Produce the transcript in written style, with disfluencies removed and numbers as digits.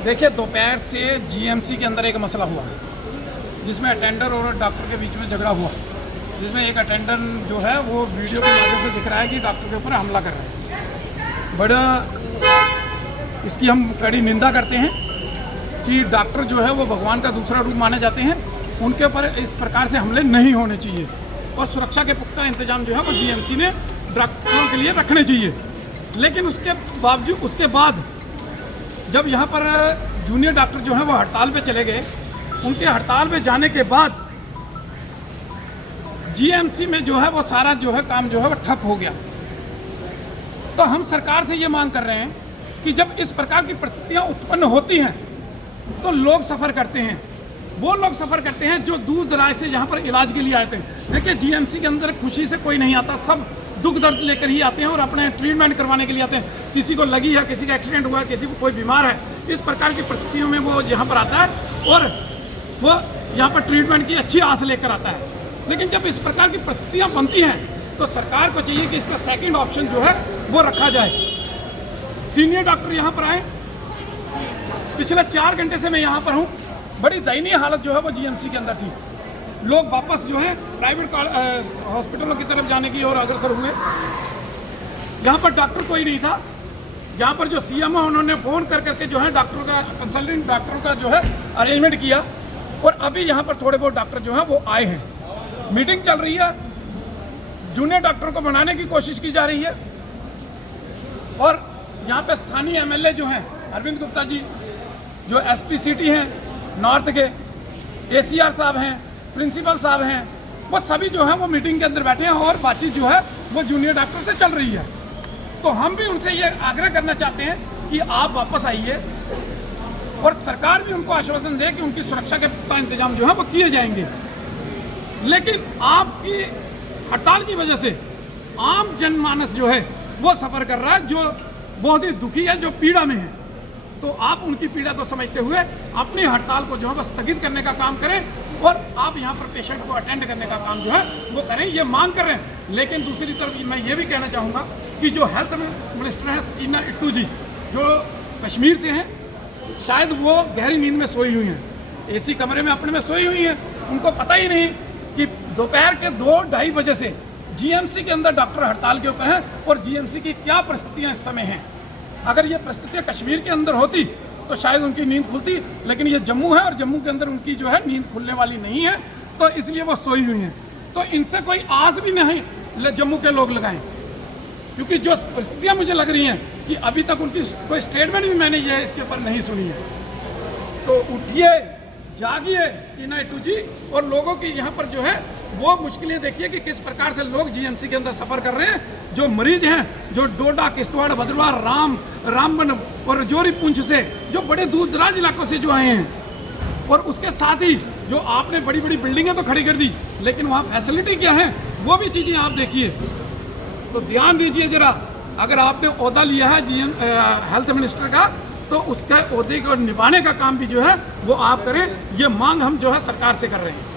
देखिए, दोपहर से जीएमसी के अंदर एक मसला हुआ जिसमें अटेंडर और डॉक्टर के बीच में झगड़ा हुआ, जिसमें एक अटेंडर जो है वो वीडियो के माध्यम से दिख रहा है कि डॉक्टर के ऊपर हमला कर रहा है। बड़ा इसकी हम कड़ी निंदा करते हैं कि डॉक्टर जो है वो भगवान का दूसरा रूप माने जाते हैं, उनके ऊपर इस प्रकार से हमले नहीं होने चाहिए और सुरक्षा के पुख्ता इंतजाम जो है वो जीएमसी ने डॉक्टरों के लिए रखने चाहिए। लेकिन उसके बावजूद उसके बाद जब यहाँ पर जूनियर डॉक्टर जो है वो हड़ताल पे चले गए, उनके हड़ताल पे जाने के बाद जीएमसी में जो है वो सारा जो है काम जो है वो ठप हो गया। तो हम सरकार से ये मांग कर रहे हैं कि जब इस प्रकार की परिस्थितियाँ उत्पन्न होती हैं तो लोग सफ़र करते हैं, वो लोग सफ़र करते हैं जो दूर दराज से यहाँ पर इलाज के लिए आए थे। देखिए, जीएमसी के अंदर खुशी से कोई नहीं आता, सब दुख दर्द लेकर ही आते हैं और अपने ट्रीटमेंट करवाने के लिए आते हैं। किसी को लगी है, किसी का एक्सीडेंट हुआ है, किसी को कोई बीमार है, इस प्रकार की परिस्थितियों में वो यहाँ पर आता है और वो यहाँ पर ट्रीटमेंट की अच्छी आस लेकर आता है। लेकिन जब इस प्रकार की परिस्थितियाँ बनती हैं तो सरकार को चाहिए कि इसका सेकेंड ऑप्शन जो है वो रखा जाए। सीनियर डॉक्टर यहाँ पर आए, पिछले 4 घंटे से मैं यहाँ पर हूँ, बड़ी दयनीय हालत जो है वो जीएमसी के अंदर थी। लोग वापस जो है प्राइवेट हॉस्पिटलों की तरफ जाने की ओर अग्रसर हुए। यहाँ पर डॉक्टर कोई नहीं था। यहाँ पर जो सीएम है उन्होंने फ़ोन कर करके जो है डॉक्टरों का, कंसल्टेंट डॉक्टरों का जो है अरेंजमेंट किया और अभी यहाँ पर थोड़े बहुत डॉक्टर जो हैं वो आए हैं। मीटिंग चल रही है, जूनियर डॉक्टरों को बनाने की कोशिश की जा रही है और यहाँ पे स्थानीय एमएलए जो हैं अरविंद गुप्ता जी, जो एसपी सिटी हैं नॉर्थ के, एसीआर साहब हैं, प्रिंसिपल साहब हैं, वो सभी जो हैं वो मीटिंग के अंदर बैठे हैं और बातचीत जो है वो जूनियर डॉक्टर से चल रही है। तो हम भी उनसे ये आग्रह करना चाहते हैं कि आप वापस आइए और सरकार भी उनको आश्वासन दे कि उनकी सुरक्षा के पुख्ता इंतजाम जो है वो किए जाएंगे। लेकिन आपकी हड़ताल की वजह से आम जनमानस जो है वो सफ़र कर रहा है, जो बहुत ही दुखी है, जो पीड़ा में है। तो आप उनकी पीड़ा को समझते हुए अपनी हड़ताल को जो है स्थगित करने का काम करें और आप यहाँ पर पेशेंट को अटेंड करने का काम जो है वो करें, ये मांग कर रहे हैं। लेकिन दूसरी तरफ मैं ये भी कहना चाहूँगा कि जो हेल्थ मिनिस्टर हैं सकीना इट्टू जी, जो कश्मीर से हैं, शायद वो गहरी नींद में सोई हुई हैं, एसी कमरे में अपने में सोई हुई हैं। उनको पता ही नहीं कि दोपहर के 2-2:30 बजे से जीएमसी के अंदर डॉक्टर हड़ताल के ऊपर हैं और जीएमसी की क्या परिस्थितियाँ इस समय हैं। अगर ये परिस्थितियाँ कश्मीर के अंदर होती तो शायद उनकी नींद खुलती, लेकिन ये जम्मू है और जम्मू के अंदर उनकी जो है नींद खुलने वाली नहीं है, तो इसलिए वो सोई हुई हैं। तो इनसे कोई आस भी नहीं जम्मू के लोग लगाएं, क्योंकि जो परिस्थितियाँ मुझे लग रही हैं कि अभी तक उनकी कोई स्टेटमेंट भी मैंने ये इसके ऊपर नहीं सुनी है। तो उठिए, जागिए सकीना इट्टू जी, और लोगों की यहाँ पर जो है वो मुश्किलें देखिए कि किस प्रकार से लोग जीएमसी के अंदर सफ़र कर रहे हैं। जो मरीज हैं, जो डोडा, किश्तवाड़, भद्रवाह, रामबन और राजौरी, पुंछ से, जो बड़े दूर दराज इलाकों से जो आए हैं, और उसके साथ ही जो आपने बड़ी बड़ी बिल्डिंगें तो खड़ी कर दी, लेकिन वहाँ फैसिलिटी क्या है वो भी चीज़ें आप देखिए। तो ध्यान दीजिए ज़रा, अगर आपने ओहदा लिया है हेल्थ मिनिस्टर का, तो उसके ओहदे को निभाने का काम भी जो है वो आप करें। ये मांग हम जो है सरकार से कर रहे हैं।